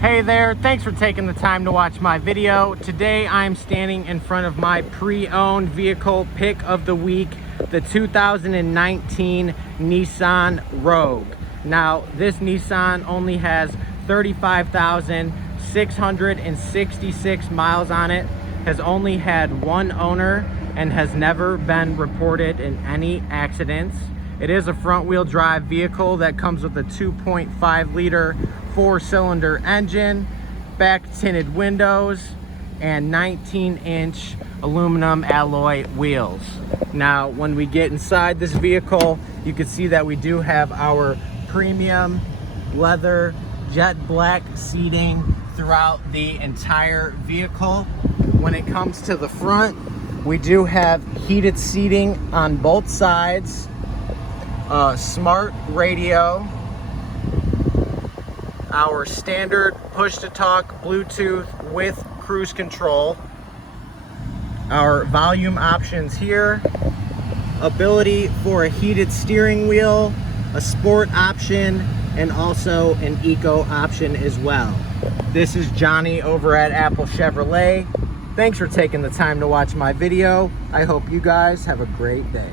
Hey there, thanks for taking the time to watch my video. Today I'm standing in front of my pre-owned vehicle pick of the week, the 2019 Nissan Rogue. Now this Nissan only has 35,666 miles on it, has only had one owner, and has never been reported in any accidents. It is a front-wheel drive vehicle that comes with a 2.5 liter 4-cylinder engine, back tinted windows, and 19-inch aluminum alloy wheels. Now, when we get inside this vehicle, you can see that we do have our premium leather jet black seating throughout the entire vehicle. When it comes to the front, we do have heated seating on both sides, smart radio, our standard push-to-talk Bluetooth with cruise control, our volume options here, ability for a heated steering wheel, a sport option, and also an eco option as well. This is Johnny over at Apple Chevrolet. Thanks for taking the time to watch my video. I hope you guys have a great day.